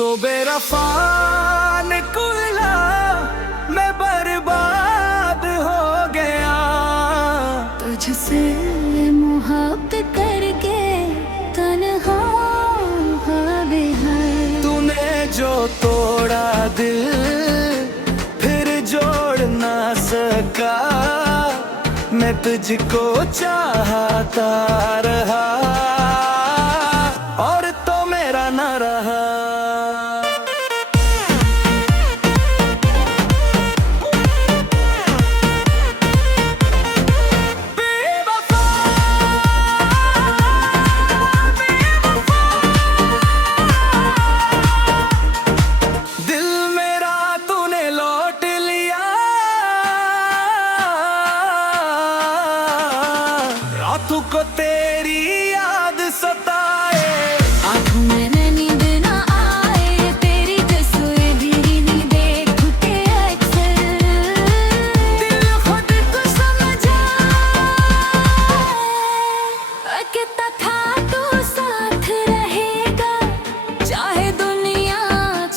तो बेवफा निकला, मैं बर्बाद हो गया। तुझसे मोहब्बत करके तन्हा हो गया। तूने जो तोड़ा दिल फिर जोड़ ना सका, मैं तुझको चाहता रहा और तो मेरा न रहा। रातों को तेरी याद सताए, आँखों में नींद ना आए, तेरी तस्वीर भी नहीं देख के अक्सर दिल खुद को समझा कहता था तू साथ रहेगा चाहे दुनिया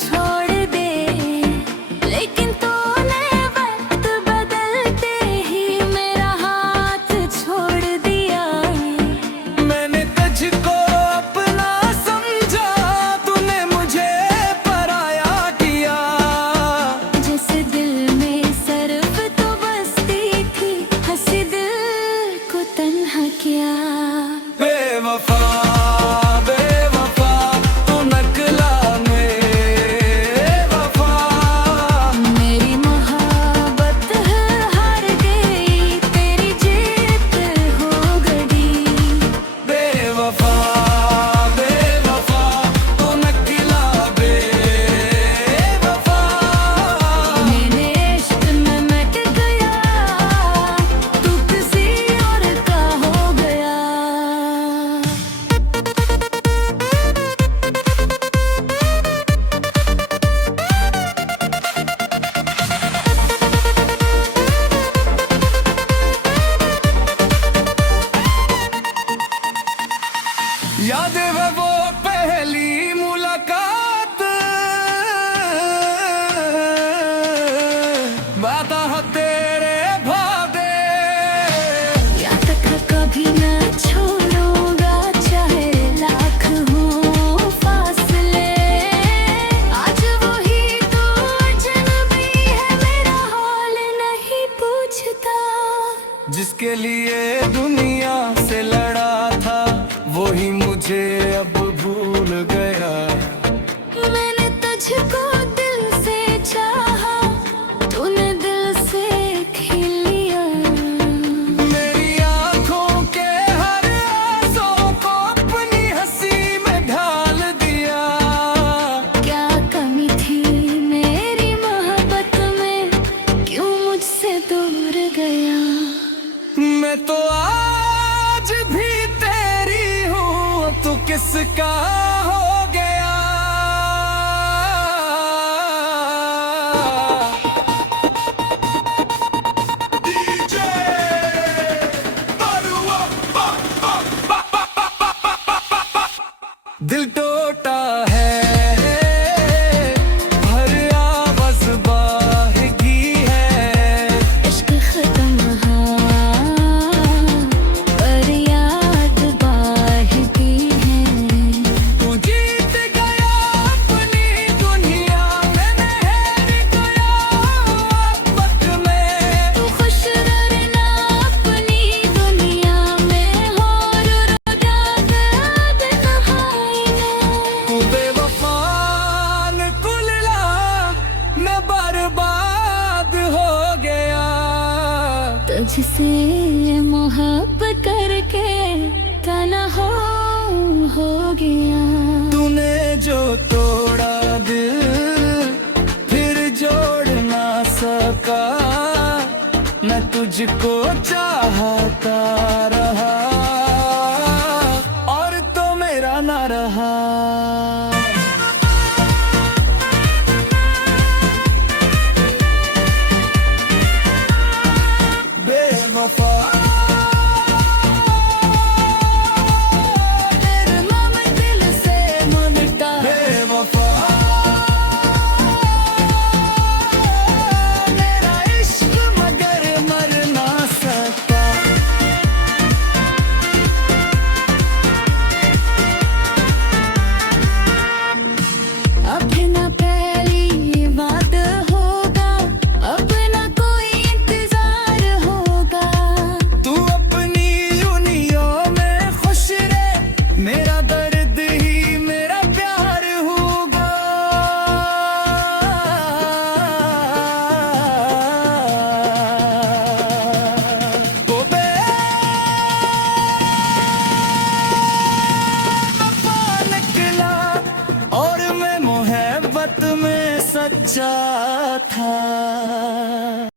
छोड़ दे, लेकिन तूने वक्त बदलते ही मेरा हाथ छोड़ दिया। मैंने तुझको अपना समझा, तूने मुझे पराया किया। जैसे दिल में सरफ तो बसती थी, हंसी दिल को तन्हा किया। बेवफा बेवफा तू नकला में वफा, मेरी मोहब्बत हार गई, तेरी जीत हो गई। बेवफा बेवफा तू नकला बेवफा, मेरे इश्क में महक गया, तू किसी और का हो गया। याद है वो पहली मुलाकात, बाता है तेरे भादे। याद का कभी न छोड़ूंगा चाहे लाख हो फासले, आज वही तो अजनबी है, मेरा हाल नहीं पूछता। जिसके लिए दुनिया से लड़ा था वही मुझे अब भूल गया। मैंने तुझको दिल से चाहा, तूने दिल से खींच लिया। मेरी आंखों के हर आंसू को अपनी हंसी में ढाल दिया। क्या कमी थी मेरी मोहब्बत में, क्यों मुझसे दूर गया। मैं तो आज भी तेरी हूँ, तू किसका हो गया। दिल टूटा है हर आवाज़ बाहगी है, इश्क खत्म पर याद बाहती है। तू जीत गया अपनी दुनिया में, नहर गया आफत में। तू खुश रहना अपनी दुनिया में, और रोजा याद नहाई में। तू बेवफा निकला, मैं बर्बाद हो गया। तुझसे मोहब्बत करके तन्हा हो गया। तूने जो तो